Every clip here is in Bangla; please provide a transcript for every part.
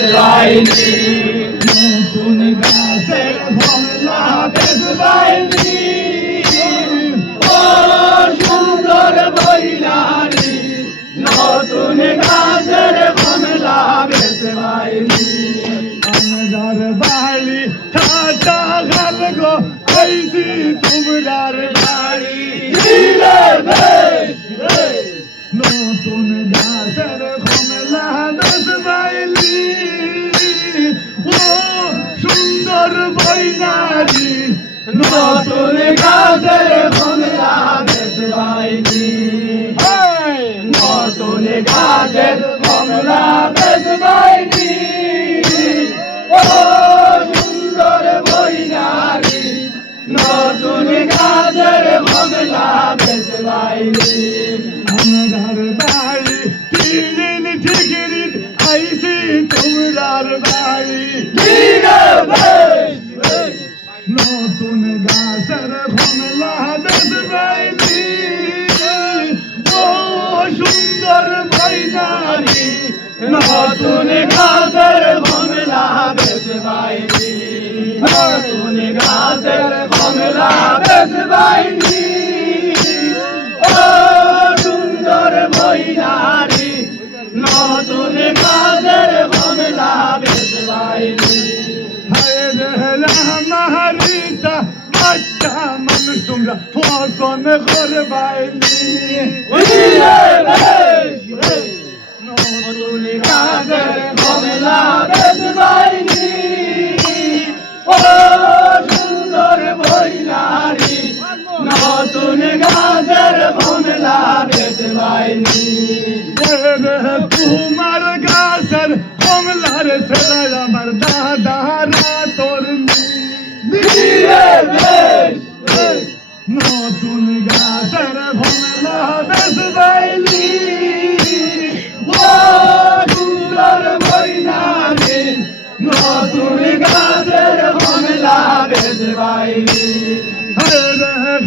বেচবাইনি নতুন গাছের কমলা বেচবাইনি ও সুন্দর বৈরারি নতুন গাছের কমলা বেচবাইনি আমরার বাড়ি ঠাটা গাল গো আইছি তোমরার বাড়ি নতুন গাছের কমলা বেচবাইনি ও সুন্দর বৈরারি নতুন গাছের কমলা বেচবাইনি নতুন গাছের কমলা বেচবাইনি ও সুন্দর বৈরারি নতুন গাছের কমলা বেচবাইনি আমরার বাড়ি তিন ঠিকরিত আইছি তোমরার বাড়ি নতুন গাছের কমলা বেচবাইনি ও সুন্দর বৈরারি নতুন গাছের কমলা বেচবাইনি নতুন গাছের কমলা বেচবাইনি ও সুন্দর বৈরারি নতুন গাছের কমলা বেচবাইনি মাহারিতা বাচ্চা মানুষ তোমরা পছন্দ করবাইনি নতুন গাছের কমলা বেচবাইনি ও সুন্দর বৈরারি নতুন গাছের কমলা বেচবাইনি তোমার গাছের কমলার সেরা আমার দাদারা তোর নতুন গাছের কমলা বেচবাইনি ও সুন্দর বৈরারি নতুন গাছের কমলা বেচবাইনি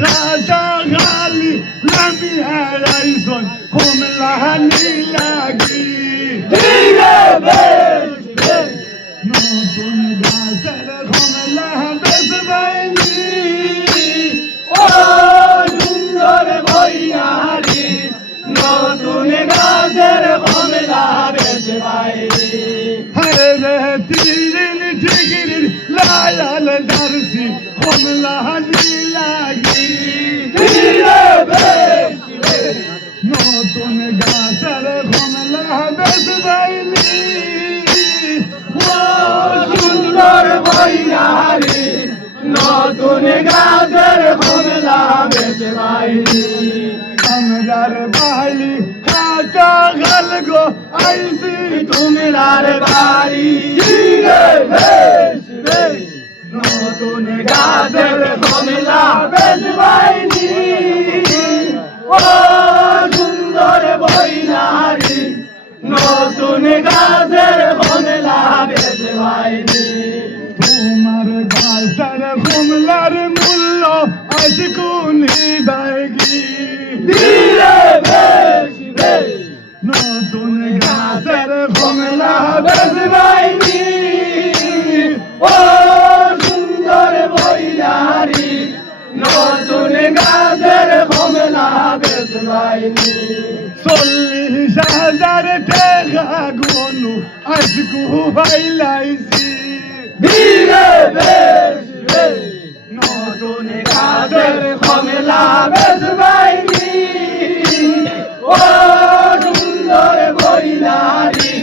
রাজা গালি লামি হারাইছন কমলা লাগি নতুন গাছের কমলা বেচবাইনি ও সুন্দর বৈরারি নতুন গাছের কমলা বেচবাইনি তিন ঠিকরির লাল দারসি কমলা লাগি নতুন গাছের কমলা বেচবাইনি ও সুন্দর বৈরারি নতুন গাছের কমলা বেচবাইনি আমরার বাড়ি কাটা গাল গো আইছি তোমরার বাড়ি নতুন গাছের কমলা বেচবাইনি ও সুন্দর বৈরারি নতুন গাছের কমলা বেচবাইনি তোমার গাছের কমলার মূল্য আজ কোনি বাইগি নতুন গাছের কমলা বেচবাইনি ও সুন্দর বৈরারি নতুন গাছের কমলা বেচবাইনি 40,000 টাকা গনু আজকু বাইলাইছি নতুন গাছের কমলা বেচবাইনি ও সুন্দর বৈরারি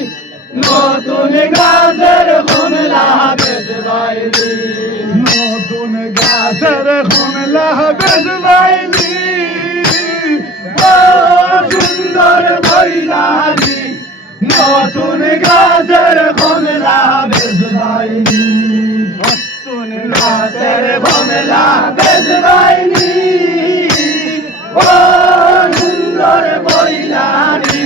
নতুন গাছের কমলা বেচবাইনি নতুন গাছের কমলা বেচবাইনি ও সুন্দর বৈরারি নতুন গাছের কমলা বেচবাইনি নতুন গাছের কমলা বেচবাইনি ও সুন্দর বৈরারি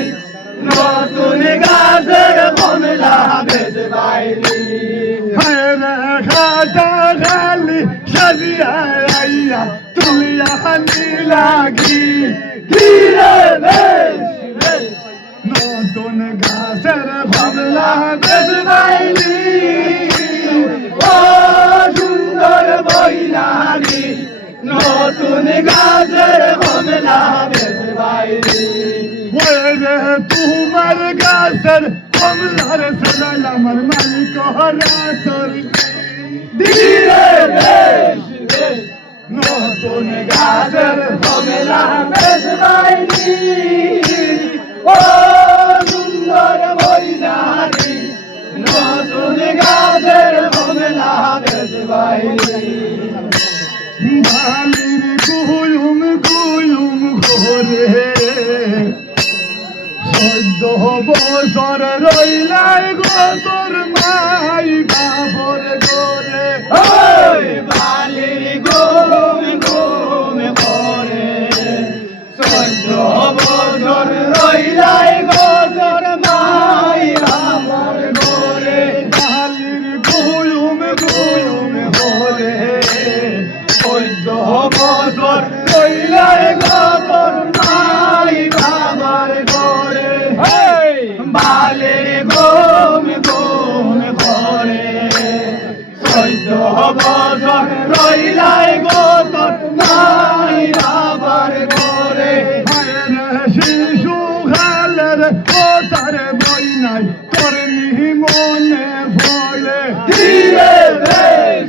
নতুন গাছের কমলা বেচবাইনি খাটা গালি সাজিয়া আইয়া তুলিয়া লাগি নতুন গাছের কমলা বেচবাইনি গাছের কমলা বেশ বাইরে ওরে তোমার গাছের কমলার সালাল আমার মালিক হরা তোর ধীরে বেশ নতুন গাছের কমলা বেশ বাইরে ও সুন্দর বৈনারি নতুন গাছের কমলা বেশ বাইরে বালির কুয়ুম কুয়ুম ঘরে 14 বছর রইলাই গো তোর মাই বাবর ঘরে বালির ঘুম ঘুম ঘরে 14 বছর রইলাই গো তোর মাই বাবর ঘরে বালির কুয়ুম কুয়ুম ঘরে 14 বছর রইলাই গো তোর মাই বাবার ঘরে বালির ঘুম ঘুম ঘরে 14 বছর রইলাই গো তোর মাই বাবার ঘরে শিশু খালের তার বই নাই তোর নিহি মনে ভরে ধীরে বেশ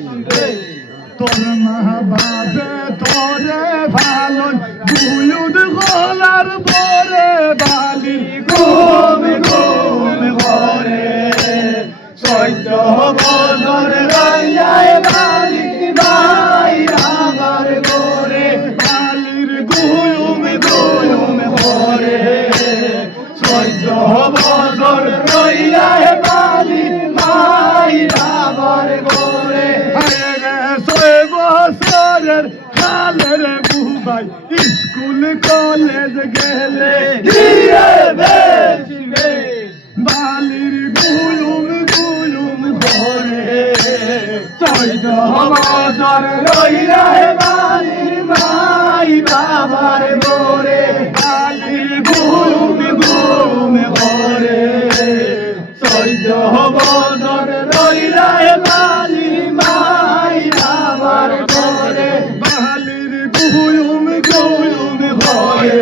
তোর মা বাপে তোরে ভালো দুলুদ গলার পরে বালি ঘুম ঘুম ঘরে 14 বছর রইলাই বালি ভাই আমার ঘরে বালির ঘুম ঘুম ঘরে 14 বছর রইলাই বালি ভাই আমার ঘরে বছরের খালের বুবাই স্কুল কলেজ গেলে ধীরে বেশ বালির গুলুম গুলুম ঘরে 14 বছর রইলা বালির মাই বাবার ঘরে বালির গুলুম গুলুম ঘরে 14 বছর রইলা বালির মাই বাবার ঘরে বালির গুলুম গুলুম ঘরে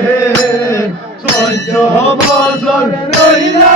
14 বছর রইলা